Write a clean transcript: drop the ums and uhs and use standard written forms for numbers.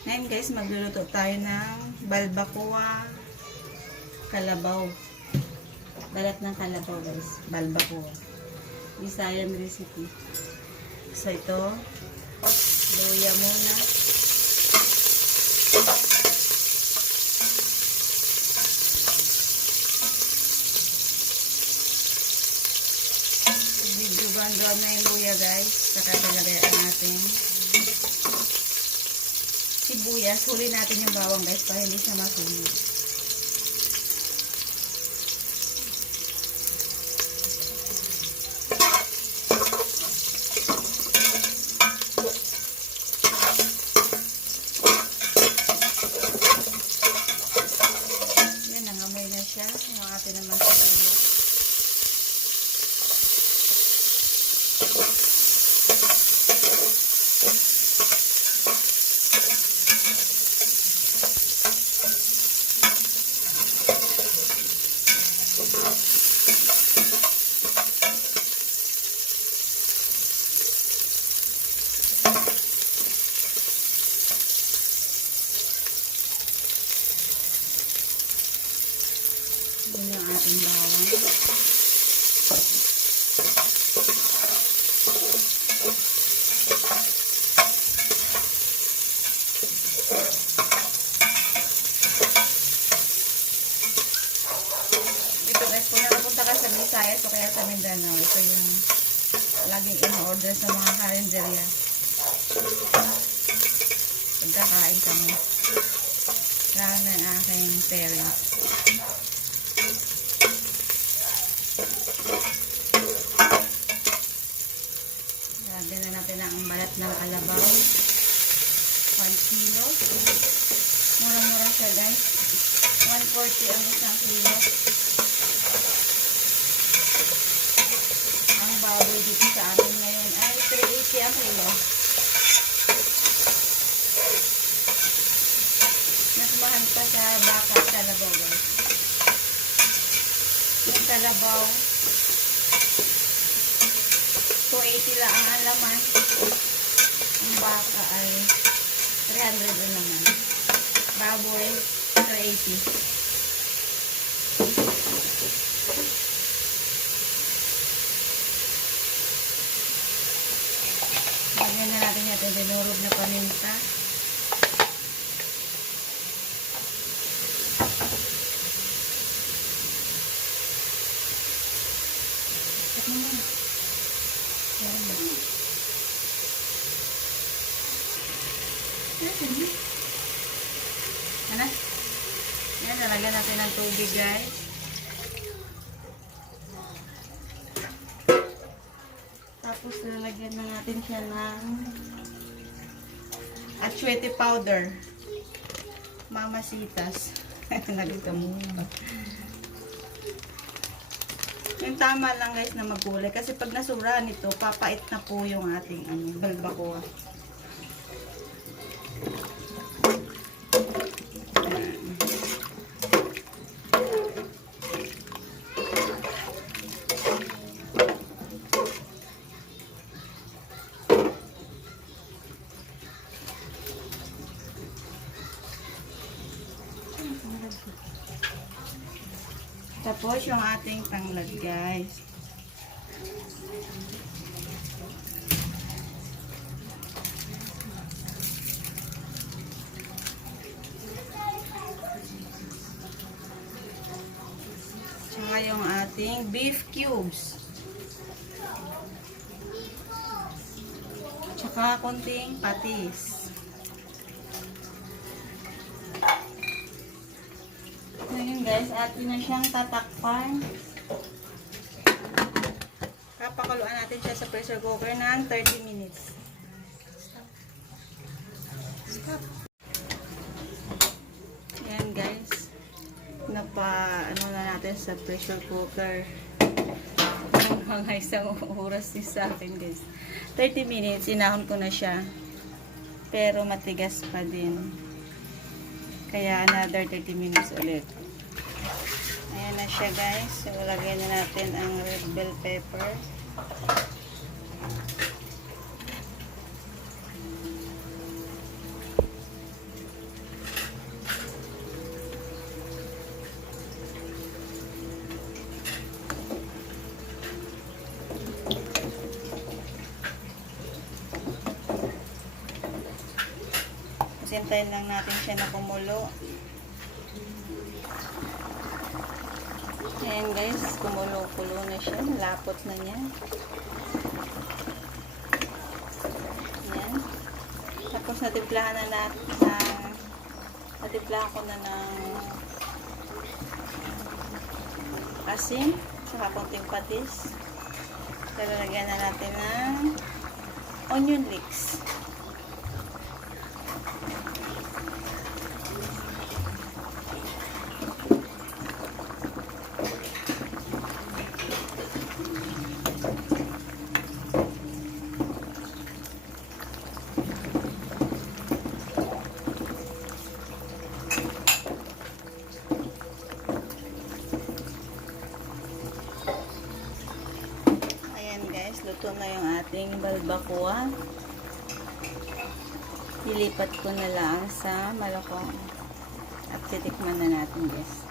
Ngayon guys, magluluto tayo ng balbacoa kalabaw. Balat ng kalabaw guys. Balbacoa. Visayan recipe. So ito, luya muna. Medyo bandron na yung luya guys. Saka talagay ang ating sibuyas. Huli natin yung bawang guys para hindi siya masunog. Yan, nangamoy na siya. Yung atin naman sibuyas. Yan yung ating bawang. Ito guys, kung nakapunta ka sa Visayas o kaya sa Mindanao, ito yung laging in-order sa mga karinderya. Pagkakain kami. Kaya ng aking parents. Lagyan na natin ang balat ng kalabaw. 1 kilo. Mura-mura siya guys. 140 ang isang kilo. Ang baboy dito sa amin ngayon ay 380 ang kilo. Mas mahal pa sa baka at kalabaw guys. Yung kalabaw 280 lang ang laman. Ang baka ay 300 ang laman. Baboy 380. Lagyan na natin yung dinurog na paminta. Ano? Yan, nalagyan natin ng tubig guys. Tapos nalagyan na natin siya ng atsuete powder. Mamasitas. Nalito muna. Yung tama lang guys na magkulay. Kasi pag nasura nito, papait na po yung ating balbacoa. Tapos yung ating tanglad guys. Tsaka yung ating beef cubes. Tsaka konting patis. Ngayon guys, atin na siyang tatakpan. Papakuluan natin siya sa pressure cooker ng 30 minutes. Stop. Ayan guys. Ano na natin sa pressure cooker. Mga isang oras sa akin guys. 30 minutes, inahon ko na siya. Pero matigas pa din. Kaya another 30 minutes ulit. Ayan na siya guys. So, lagyan na natin ang red bell pepper. Sintayin lang natin siya na kumulo. Ayan guys, kumulo-kulo na siya. Lapot na niya. Ayan. Tapos natimplahan na natiplahan ko na ng asin, saka konting patis. Lalagyan na natin ng onion leeks. Luto na yung ating balbacoa. Ilipat ko na lang sa malakong at titikman na natin guys.